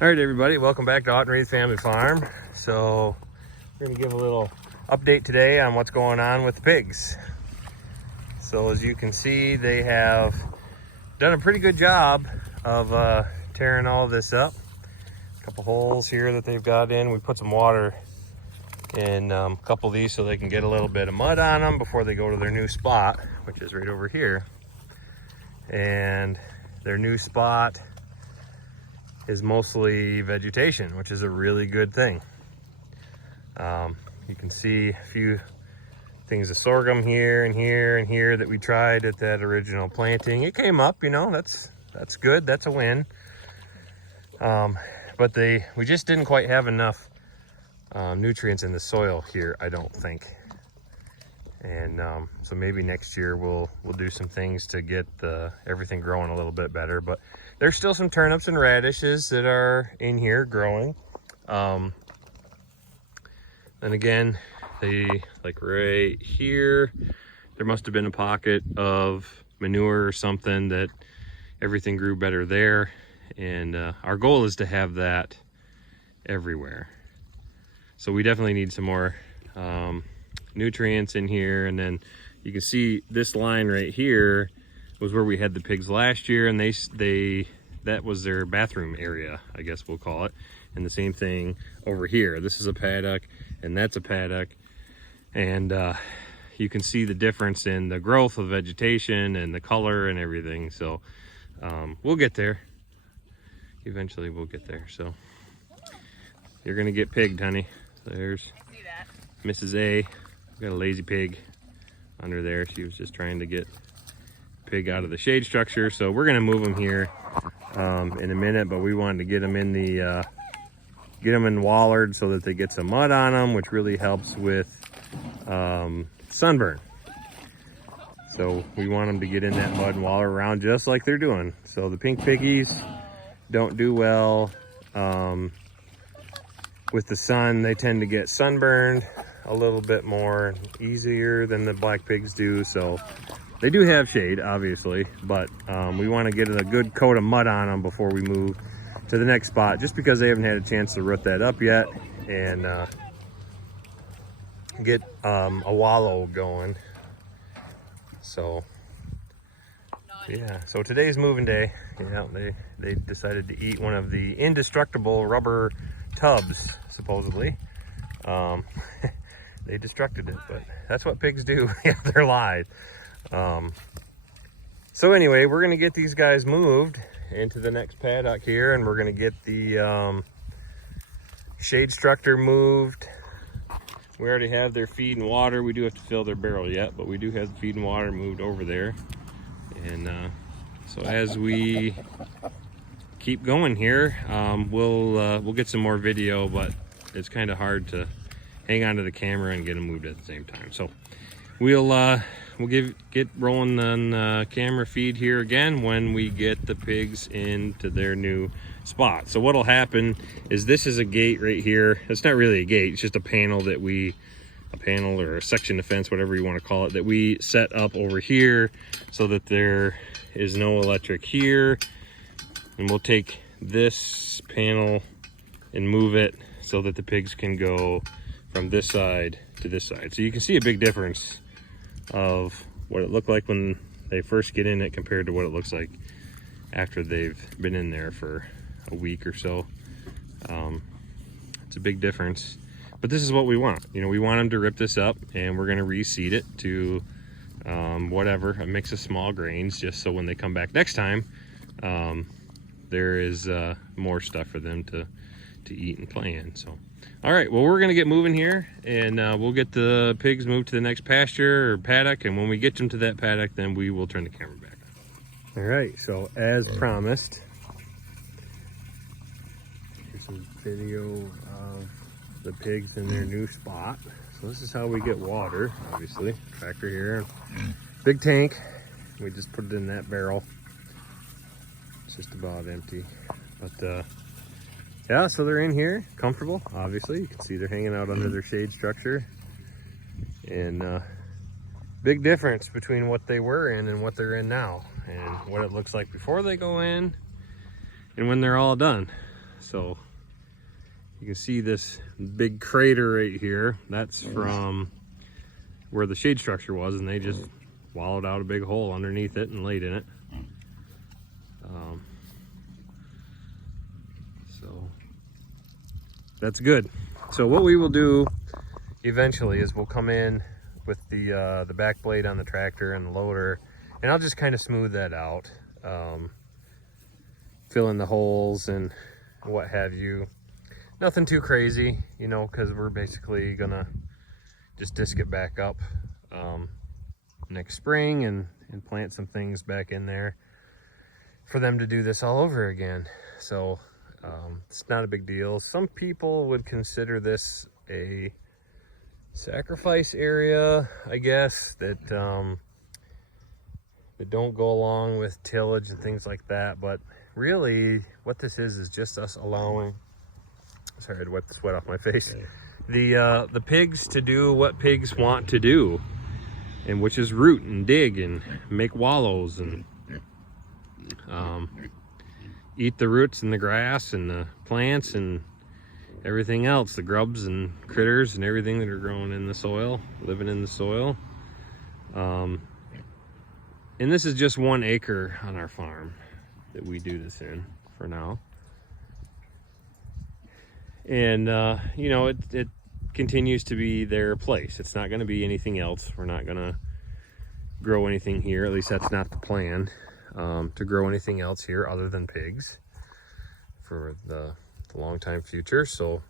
All right, everybody, welcome back to Ottenreath Family Farm. So we're going to give a little update today on what's going on with the pigs. So as you can see, they have done a pretty good job of tearing all this up. A couple holes here that they've got in. We put some water in a couple of these so they can get a little bit of mud on them before they go to their new spot, which is right over here. And their new spot is mostly vegetation, which is a really good thing. You can see a few things of sorghum here and here and here that we tried at that original planting. It came up, you know, that's good, that's a win. But we just didn't quite have enough nutrients in the soil here, I don't think. And so maybe next year we'll do some things to get everything growing a little bit better. But there's still some turnips and radishes that are in here growing. And again, like right here, there must have been a pocket of manure or something that everything grew better there. And our goal is to have that everywhere. So we definitely need some more nutrients in here. And then you can see this line right here was where we had the pigs last year, and that was their bathroom area, I guess we'll call it. And the same thing over here. This is a paddock and that's a paddock. And you can see the difference in the growth of vegetation and the color and everything. So we'll get there. Eventually we'll get there. So you're gonna get pigged, honey. There's Mrs. A. Got a lazy pig under there. She was just trying to get pig out of the shade structure. So we're gonna move them here in a minute, but we wanted to get them in the get them in Wallard so that they get some mud on them, which really helps with sunburn. So we want them to get in that mud and waller around just like they're doing. So the pink piggies don't do well with the sun. They tend to get sunburned a little bit more easier than the black pigs do. So they do have shade, obviously, but we want to get a good coat of mud on them before we move to the next spot, just because they haven't had a chance to root that up yet and get a wallow going. So yeah, so today's moving day. Yeah, they decided to eat one of the indestructible rubber tubs, supposedly. They destructed it, but that's what pigs do. Yeah, they're live. So anyway, we're gonna get these guys moved into the next paddock here, and we're gonna get the shade structure moved. We already have their feed and water. We do have to fill their barrel yet, but we do have the feed and water moved over there. And so as we keep going here, we'll get some more video, but it's kind of hard to hang on to the camera and get them moved at the same time. So we'll get rolling on camera feed here again when we get the pigs into their new spot. So what'll happen is this is a gate right here. It's not really a gate, it's just a panel that a panel or a section of fence, whatever you want to call it, that we set up over here so that there is no electric here. And we'll take this panel and move it so that the pigs can go from this side to this side. So you can see a big difference of what it looked like when they first get in it compared to what it looks like after they've been in there for a week or so. It's a big difference, but this is what we want. You know, we want them to rip this up, and we're going to reseed it to whatever, a mix of small grains, just so when they come back next time, there is more stuff for them to eat and play in. So all right, well, we're gonna get moving here, and we'll get the pigs moved to the next pasture or paddock, and when we get them to that paddock, then we will turn the camera back on. All right, so as promised, here's some video of the pigs in their new spot. So this is how we get water, obviously. Tractor here, big tank. We just put it in that barrel. It's just about empty, but yeah, so they're in here, comfortable, obviously. You can see they're hanging out under their shade structure. And big difference between what they were in and what they're in now, and what it looks like before they go in and when they're all done. So you can see this big crater right here. That's from where the shade structure was, and they just wallowed out a big hole underneath it and laid in it. So that's good. So what we will do eventually is we'll come in with the back blade on the tractor and the loader, and I'll just kind of smooth that out, fill in the holes and what have you. Nothing too crazy, you know, because we're basically gonna just disc it back up next spring and plant some things back in there for them to do this all over again. So it's not a big deal. Some people would consider this a sacrifice area, I guess, that don't go along with tillage and things like that. But really what this is just us allowing, sorry, I had to wipe the sweat off my face, the pigs to do what pigs want to do, and which is root and dig and make wallows and eat the roots and the grass and the plants and everything else, the grubs and critters and everything that are growing in the soil, living in the soil. And this is just 1 acre on our farm that we do this in for now. And you know, it continues to be their place. It's not going to be anything else. We're not going to grow anything here. At least that's not the plan, to grow anything else here other than pigs for the long time future. So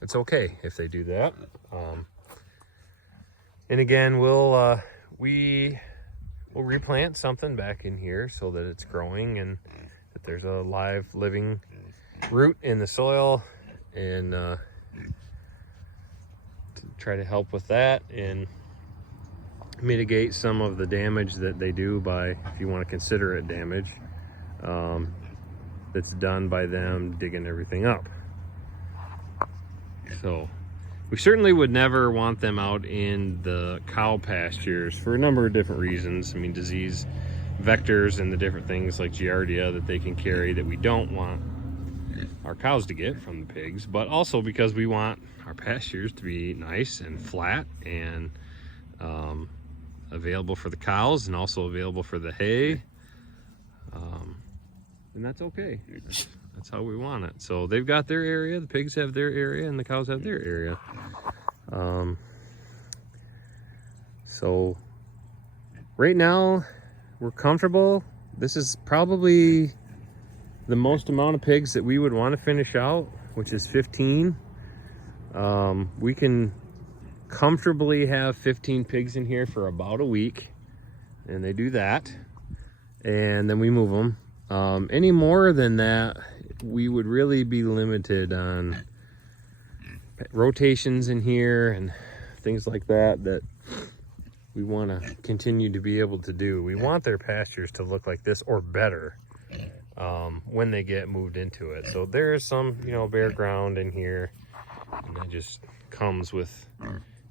it's okay if they do that. And again, we'll replant something back in here so that it's growing and that there's a live living root in the soil, and to try to help with that and mitigate some of the damage that they do by, if you want to consider it damage, that's done by them digging everything up. So we certainly would never want them out in the cow pastures for a number of different reasons. I mean, disease vectors and the different things like giardia that they can carry that we don't want our cows to get from the pigs, but also because we want our pastures to be nice and flat and available for the cows and also available for the hay. And that's okay. That's how we want it. So they've got their area, the pigs have their area, and the cows have their area. So right now we're comfortable. This is probably the most amount of pigs that we would want to finish out, which is 15. We can comfortably have 15 pigs in here for about a week, and they do that, and then we move them. Any more than that, we would really be limited on rotations in here and things like that that we want to continue to be able to do. We want their pastures to look like this or better when they get moved into it. So there's some, you know, bare ground in here, and that just comes with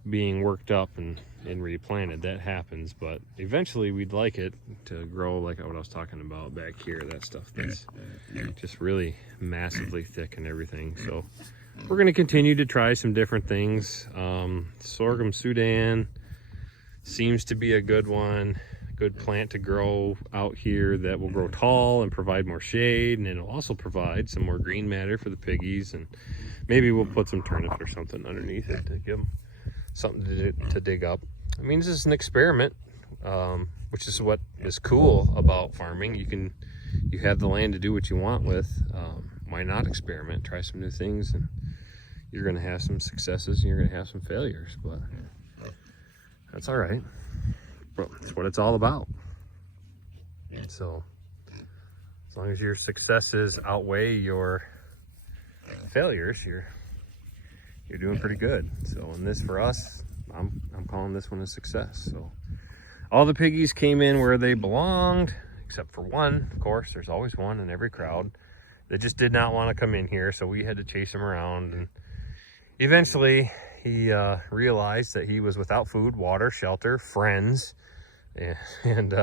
being worked up and replanted. That happens, but eventually we'd like it to grow like what I was talking about back here, that stuff that's just really massively thick and everything. So we're going to continue to try some different things. Sorghum Sudan seems to be a good one, good plant to grow out here that will grow tall and provide more shade, and it'll also provide some more green matter for the piggies, and maybe we'll put some turnips or something underneath it to give them something to dig up. I mean, this is an experiment, which is what is cool about farming. You have the land to do what you want with. Why not experiment, try some new things, and you're going to have some successes and you're going to have some failures, but that's all right. But it's what it's all about. So as long as your successes outweigh your failures, you're doing pretty good. So in this, for us, I'm calling this one a success. So all the piggies came in where they belonged, except for one. Of course, there's always one in every crowd that just did not want to come in here, so we had to chase him around, and eventually he realized that he was without food, water, shelter, friends, and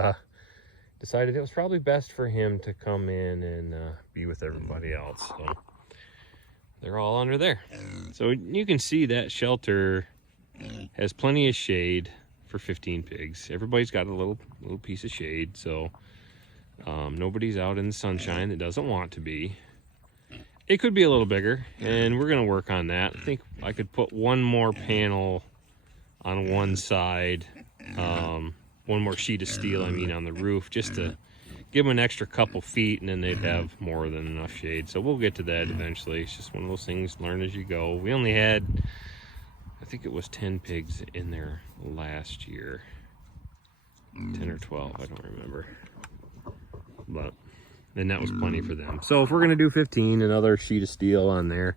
decided it was probably best for him to come in and be with everybody else. So they're all under there. So you can see that shelter has plenty of shade for 15 pigs. Everybody's got a little piece of shade, so nobody's out in the sunshine that doesn't want to be. It could be a little bigger, and we're gonna work on that. I think I could put one more panel on one side, one more sheet of steel, I mean, on the roof, just to give them an extra couple feet, and then they'd have more than enough shade. So we'll get to that eventually. It's just one of those things, learn as you go. We only had, I think it was 10 pigs in there last year. 10 or 12, I don't remember. But then that was plenty for them. So if we're gonna do 15, another sheet of steel on there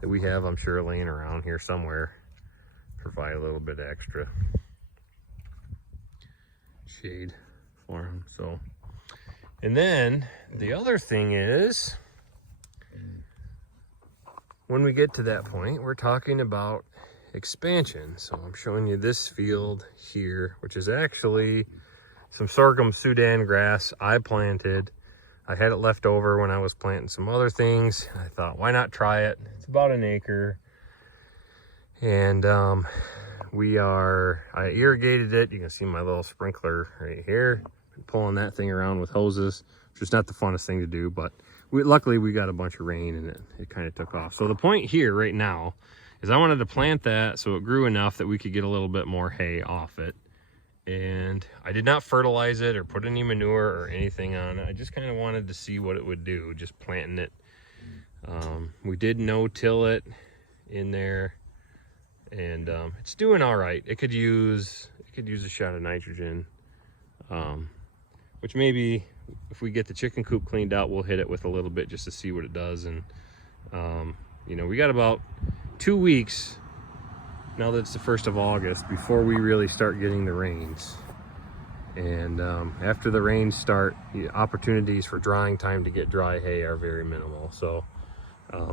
that we have, I'm sure, laying around here somewhere, provide a little bit extra shade for them. So, and then the other thing is, when we get to that point, we're talking about expansion. So I'm showing you this field here, which is actually some sorghum Sudan grass I planted. I had it left over when I was planting some other things. I thought, why not try it? It's about an acre. And I irrigated it. You can see my little sprinkler right here. Been pulling that thing around with hoses, which is not the funnest thing to do, but luckily we got a bunch of rain and it kind of took off. So the point here right now is I wanted to plant that so it grew enough that we could get a little bit more hay off it. And I did not fertilize it or put any manure or anything on it. I just kind of wanted to see what it would do, just planting it. We did no-till it in there, and it's doing all right. It could use a shot of nitrogen, which maybe if we get the chicken coop cleaned out, we'll hit it with a little bit just to see what it does. And you know, we got about 2 weeks now that it's the 1st of August before we really start getting the rains. And after the rains start, the opportunities for drying time to get dry hay are very minimal. So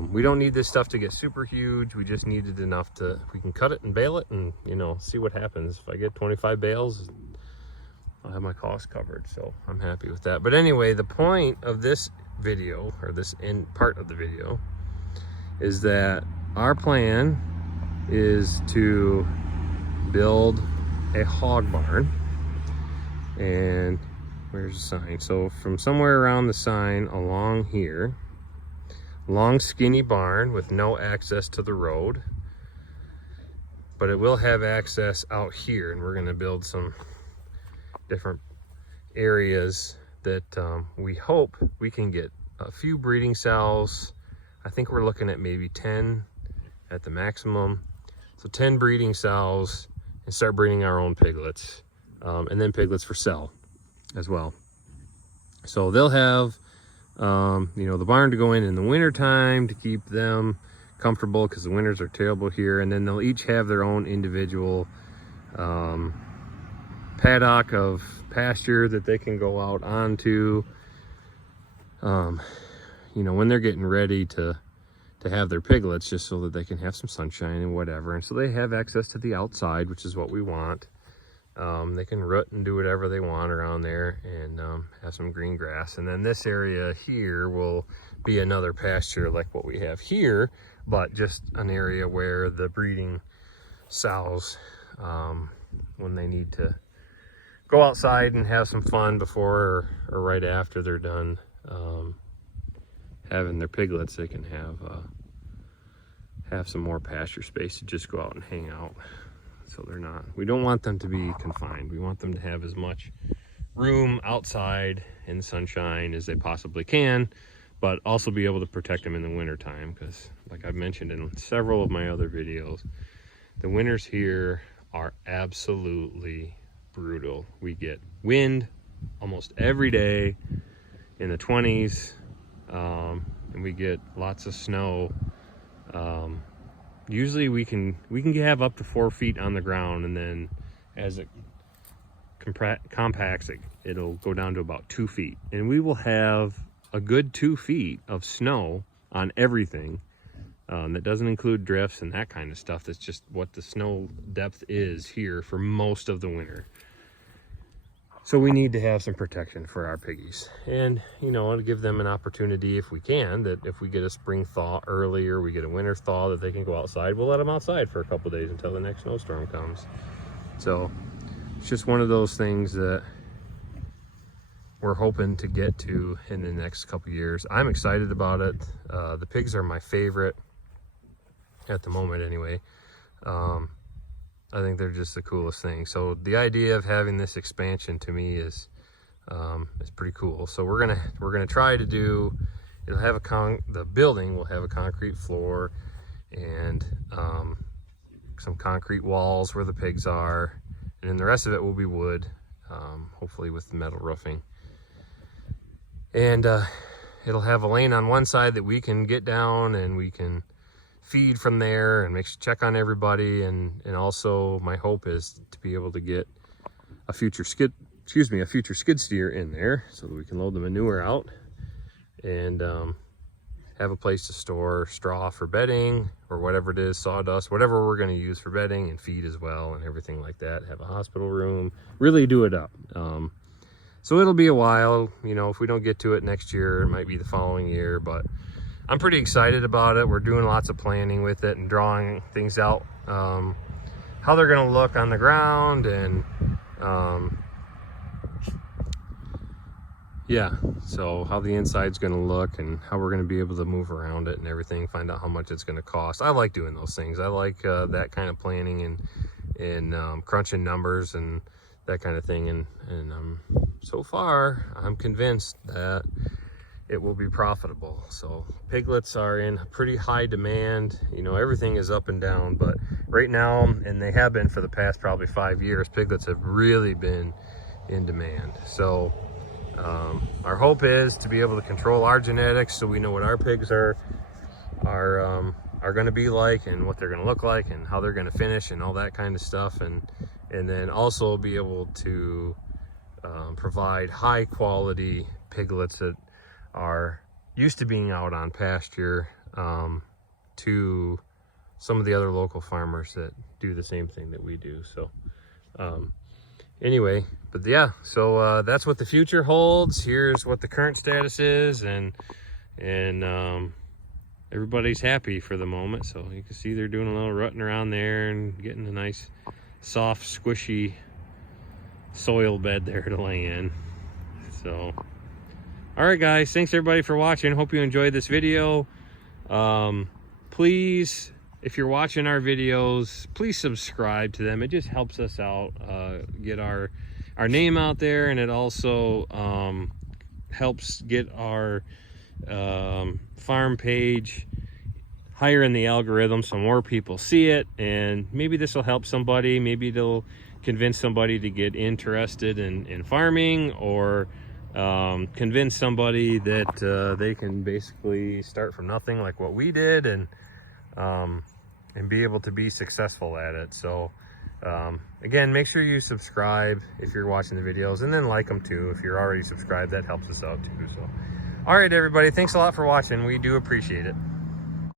we don't need this stuff to get super huge. We just need it enough to, we can cut it and bale it and, you know, see what happens. If I get 25 bales, I'll have my costs covered. So I'm happy with that. But anyway, the point of this video, or this end part of the video, is that our plan is to build a hog barn. And where's the sign? So from somewhere around the sign along here, long skinny barn with no access to the road, but it will have access out here, and we're going to build some different areas that we hope we can get a few breeding sows. I think we're looking at maybe 10 at the maximum. So 10 breeding sows, and start breeding our own piglets, and then piglets for sale as well. So they'll have, you know, the barn to go in the winter time to keep them comfortable, because the winters are terrible here. And then they'll each have their own individual paddock of pasture that they can go out onto, you know, when they're getting ready to have their piglets, just so that they can have some sunshine and whatever. And so they have access to the outside, which is what we want. They can root and do whatever they want around there, and have some green grass. And then this area here will be another pasture like what we have here, but just an area where the breeding sows, when they need to go outside and have some fun before or right after they're done having their piglets, they can have some more pasture space to just go out and hang out. So we don't want them to be confined. We want them to have as much room outside in the sunshine as they possibly can, but also be able to protect them in the winter time, because like I've mentioned in several of my other videos, the winters here are absolutely brutal. We get wind almost every day in the 20s, and we get lots of snow. Usually we can have up to 4 feet on the ground, and then as it compacts, it'll go down to about 2 feet, and we will have a good 2 feet of snow on everything. That doesn't include drifts and that kind of stuff. That's just what the snow depth is here for most of the winter. So we need to have some protection for our piggies, and you know, to give them an opportunity, if we can, that if we get a spring thaw early or we get a winter thaw, that they can go outside. We'll let them outside for a couple days until the next snowstorm comes. So it's just one of those things that we're hoping to get to in the next couple years. I'm excited about it. The pigs are my favorite at the moment anyway. I think they're just the coolest thing. So the idea of having this expansion to me is pretty cool. So we're gonna try to do. It'll have the building will have a concrete floor and some concrete walls where the pigs are, and then the rest of it will be wood, hopefully with the metal roofing. And it'll have a lane on one side that we can get down and we can feed from there and check on everybody, and also my hope is to be able to get a future skid steer in there so that we can load the manure out and have a place to store straw for bedding or whatever it is, sawdust, whatever we're going to use for bedding, and feed as well and everything like that. Have a hospital room, really do it up. So it'll be a while, you know, if we don't get to it next year, it might be the following year, but I'm pretty excited about it. We're doing lots of planning with it and drawing things out, how they're gonna look on the ground, and yeah, so how the inside's gonna look and how we're gonna be able to move around it and everything, find out how much it's gonna cost. I like doing those things. I like that kind of planning and crunching numbers and that kind of thing, and so far I'm convinced that it will be profitable. So piglets are in pretty high demand. You know, everything is up and down, but right now, and they have been for the past probably 5 years, piglets have really been in demand. So our hope is to be able to control our genetics so we know what our pigs are going to be like and what they're going to look like and how they're going to finish and all that kind of stuff, and then also be able to provide high quality piglets that are used to being out on pasture to some of the other local farmers that do the same thing that we do. So anyway, but yeah, so that's what the future holds. Here's what the current status is, and everybody's happy for the moment. So you can see they're doing a little rutting around there and getting a nice soft squishy soil bed there to lay in. So all right, guys, thanks everybody for watching. Hope you enjoyed this video. Please, if you're watching our videos, please subscribe to them. It just helps us out, get our name out there, and it also helps get our farm page higher in the algorithm so more people see it, and maybe this will help somebody. Maybe it'll convince somebody to get interested in farming, or convince somebody that they can basically start from nothing like what we did, and be able to be successful at it. So again, make sure you subscribe if you're watching the videos, and then like them too. If you're already subscribed, that helps us out too. So all right, everybody, thanks a lot for watching. We do appreciate it.